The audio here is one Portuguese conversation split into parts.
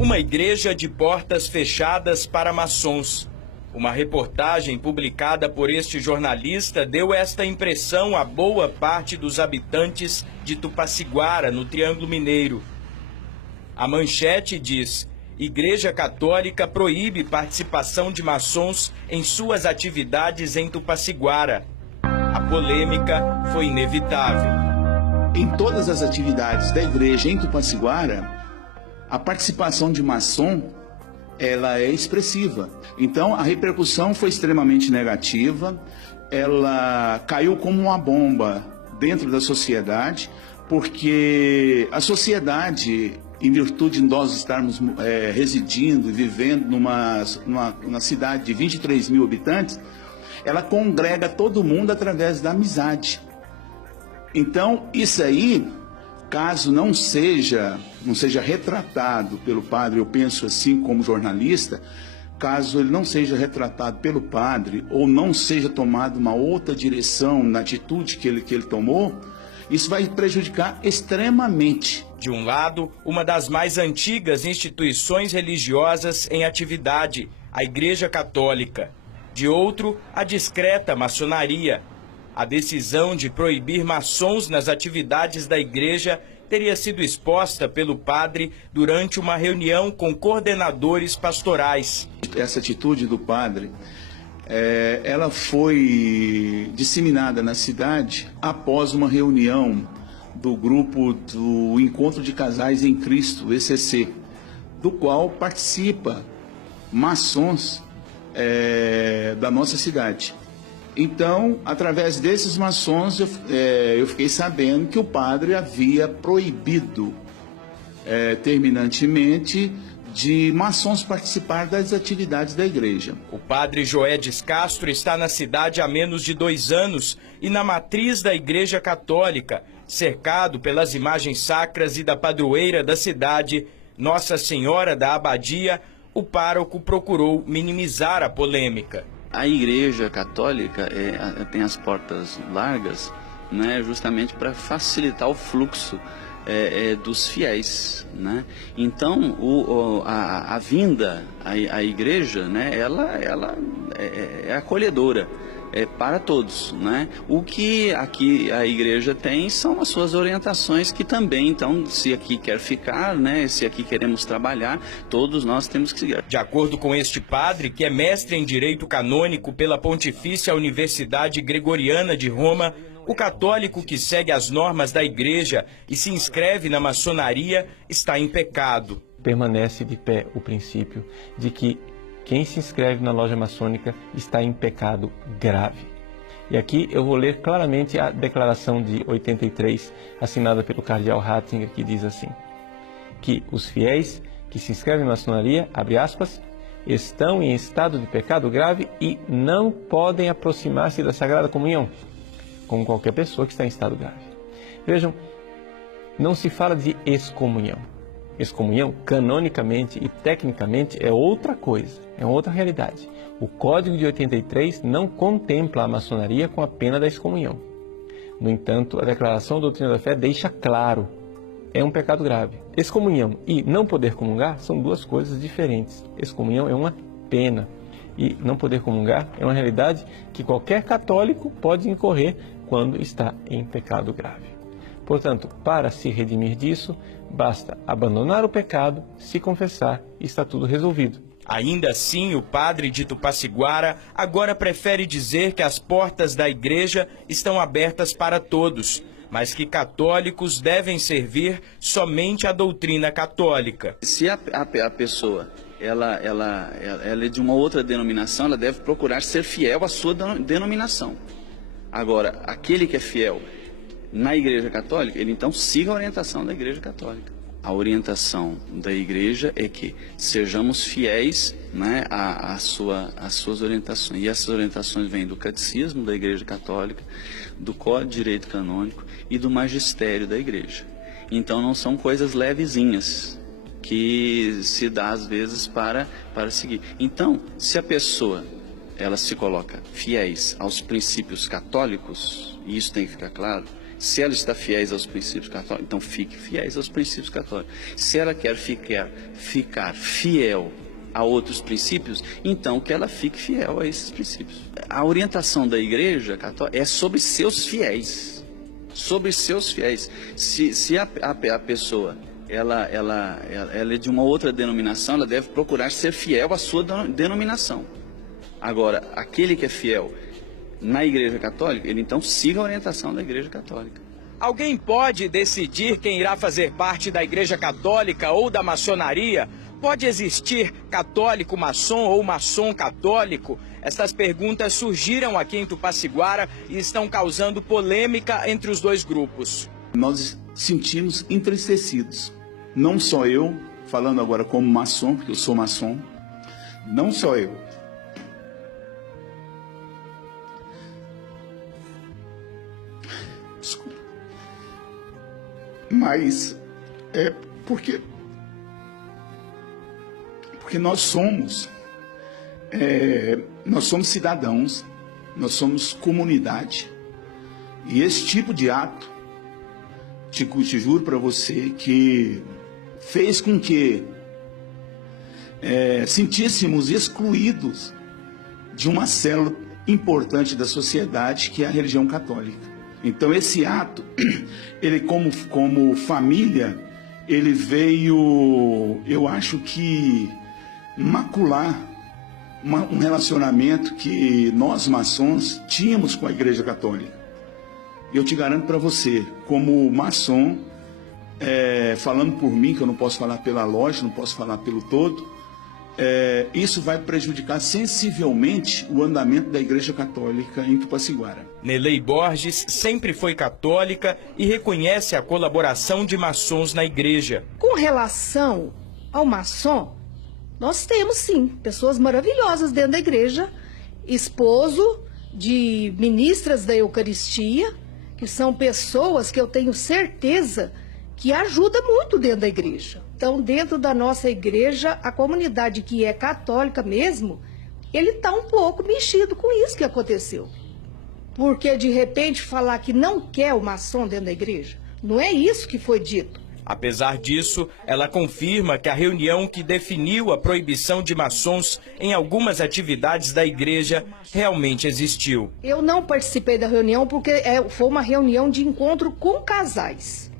Uma igreja de portas fechadas para maçons. Uma reportagem publicada por este jornalista deu esta impressão a boa parte dos habitantes de Tupaciguara, no Triângulo Mineiro. A manchete diz: Igreja Católica proíbe participação de maçons em suas atividades em Tupaciguara. A polêmica foi inevitável. Em todas as atividades da igreja em Tupaciguara, a participação de maçom, ela é expressiva. Então, a repercussão foi extremamente negativa, ela caiu como uma bomba dentro da sociedade, porque a sociedade, em virtude de nós estarmos residindo e vivendo numa cidade de 23 mil habitantes, ela congrega todo mundo através da amizade. Então, isso aí, caso não seja retratado pelo padre, eu penso assim como jornalista, caso ele não seja retratado pelo padre ou não seja tomada uma outra direção na atitude que ele tomou, isso vai prejudicar extremamente. De um lado, uma das mais antigas instituições religiosas em atividade, a Igreja Católica. De outro, a discreta maçonaria. A decisão de proibir maçons nas atividades da igreja teria sido exposta pelo padre durante uma reunião com coordenadores pastorais. Essa atitude do padre, ela foi disseminada na cidade após uma reunião do grupo do Encontro de Casais em Cristo, ECC, do qual participa maçons da nossa cidade. Então, através desses maçons, eu fiquei sabendo que o padre havia proibido terminantemente de maçons participar das atividades da igreja. O padre Joedes Castro está na cidade há menos de 2 anos e na matriz da Igreja Católica, cercado pelas imagens sacras e da padroeira da cidade, Nossa Senhora da Abadia, o pároco procurou minimizar a polêmica. A Igreja Católica tem as portas largas, né, justamente para facilitar o fluxo dos fiéis, né? Então, a vinda à igreja, né, ela é acolhedora. Para todos, né? O que aqui a igreja tem são as suas orientações, que também, então, se aqui quer ficar, né? Se aqui queremos trabalhar, todos nós temos que seguir. De acordo com este padre, que é mestre em Direito Canônico pela Pontifícia Universidade Gregoriana de Roma, o católico que segue as normas da igreja e se inscreve na maçonaria está em pecado. Permanece de pé o princípio de que quem se inscreve na loja maçônica está em pecado grave. E aqui eu vou ler claramente a declaração de 83, assinada pelo cardeal Ratzinger, que diz assim: que os fiéis que se inscrevem na maçonaria, abre aspas, estão em estado de pecado grave e não podem aproximar-se da Sagrada Comunhão, como qualquer pessoa que está em estado grave. Vejam, não se fala de excomunhão. Excomunhão, canonicamente e tecnicamente, é outra coisa, é outra realidade. O Código de 83 não contempla a maçonaria com a pena da excomunhão. No entanto, a Declaração da Doutrina da Fé deixa claro, é um pecado grave. Excomunhão e não poder comungar são duas coisas diferentes. Excomunhão é uma pena e não poder comungar é uma realidade que qualquer católico pode incorrer quando está em pecado grave. Portanto, para se redimir disso, basta abandonar o pecado, se confessar e está tudo resolvido. Ainda assim, o padre de Tupaciguara agora prefere dizer que as portas da igreja estão abertas para todos, mas que católicos devem servir somente a doutrina católica. Se a pessoa ela é de uma outra denominação, ela deve procurar ser fiel à sua denominação. Agora, aquele que é fiel na Igreja Católica, ele então siga a orientação da Igreja Católica. A orientação da Igreja é que sejamos fiéis, né, às suas orientações. E essas orientações vêm do Catecismo da Igreja Católica, do Código de Direito Canônico e do Magistério da Igreja. Então não são coisas levezinhas que se dá às vezes para seguir. Então, se a pessoa ela se coloca fiéis aos princípios católicos, e isso tem que ficar claro, Se ela está fiéis aos princípios católicos, então fique fiéis aos princípios católicos. Se ela quer ficar fiel a outros princípios, então que ela fique fiel a esses princípios. A orientação da Igreja Católica é sobre seus fiéis. Sobre seus fiéis. Se a pessoa ela é de uma outra denominação, ela deve procurar ser fiel à sua denominação. Agora, aquele que é fiel na Igreja Católica, ele então siga a orientação da Igreja Católica. Alguém pode decidir quem irá fazer parte da Igreja Católica ou da maçonaria? Pode existir católico maçom ou maçom católico? Estas perguntas surgiram aqui em Tupaciguara e estão causando polêmica entre os dois grupos. Nós sentimos entristecidos. Não só eu, falando agora como maçom, porque eu sou maçom, não só eu. Desculpa. Mas é porque nós somos cidadãos, nós somos comunidade. E esse tipo de ato, te juro para você, que fez com que sentíssemos excluídos de uma célula importante da sociedade, que é a religião católica. Então esse ato, ele como família, ele veio, eu acho que, macular um relacionamento que nós maçons tínhamos com a Igreja Católica. Eu te garanto para você, como maçom, falando por mim, que eu não posso falar pela loja, não posso falar pelo todo, isso vai prejudicar sensivelmente o andamento da Igreja Católica em Tupaciguara. Nelei Borges sempre foi católica e reconhece a colaboração de maçons na igreja. Com relação ao maçom, nós temos sim pessoas maravilhosas dentro da igreja, esposo de ministras da Eucaristia, que são pessoas que eu tenho certeza que ajudam muito dentro da igreja. Então, dentro da nossa igreja, a comunidade que é católica mesmo, ele está um pouco mexido com isso que aconteceu. Porque, de repente, falar que não quer o maçom dentro da igreja, não é isso que foi dito. Apesar disso, ela confirma que a reunião que definiu a proibição de maçons em algumas atividades da igreja realmente existiu. Eu não participei da reunião porque foi uma reunião de encontro com casais.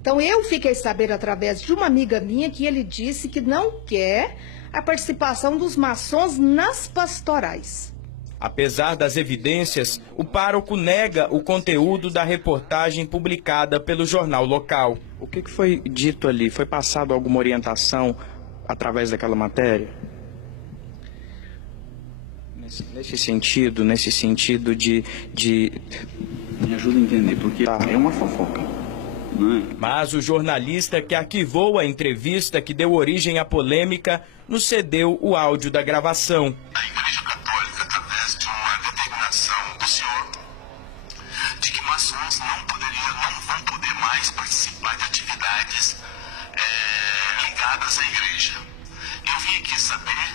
Então eu fiquei sabendo através de uma amiga minha que ele disse que não quer a participação dos maçons nas pastorais. Apesar das evidências, o pároco nega o conteúdo da reportagem publicada pelo jornal local. O que foi dito ali? Foi passado alguma orientação através daquela matéria? Nesse sentido de... Me ajuda a entender, porque é uma fofoca. Mas o jornalista que arquivou a entrevista que deu origem à polêmica nos cedeu o áudio da gravação. A Igreja Católica, através de uma determinação do senhor, de que maçons não vão poder mais participar de atividades ligadas à igreja. Eu vim aqui saber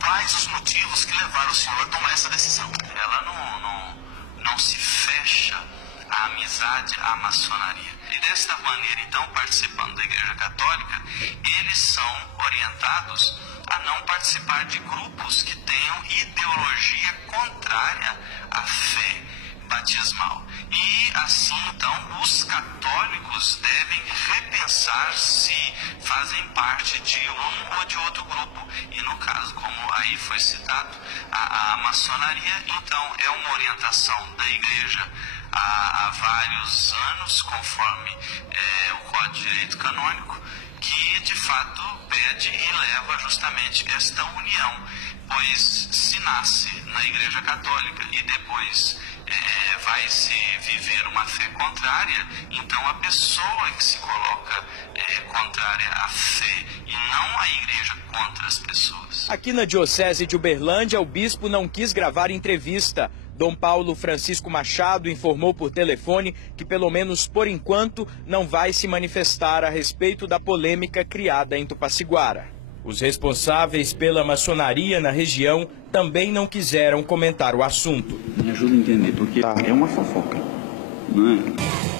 quais os motivos que levaram o senhor a tomar essa decisão. Ela não se fecha a amizade à maçonaria. E desta maneira, então, participando da Igreja Católica, eles são orientados a não participar de grupos que tenham ideologia contrária à fé batismal. E assim, então, os católicos devem repensar se fazem parte de um ou de outro grupo. E no caso, como aí foi citado, a maçonaria, então, é uma orientação da Igreja há vários anos, conforme o Código de Direito Canônico, que de fato pede e leva justamente esta união, pois se nasce na Igreja Católica e depois vai se viver uma fé contrária, então a pessoa que se coloca contrária à fé e não a Igreja contra as pessoas. Aqui na Diocese de Uberlândia, o bispo não quis gravar entrevista. Dom Paulo Francisco Machado informou por telefone que, pelo menos por enquanto, não vai se manifestar a respeito da polêmica criada em Tupaciguara. Os responsáveis pela maçonaria na região também não quiseram comentar o assunto. Me ajuda a entender, porque é uma fofoca, não é?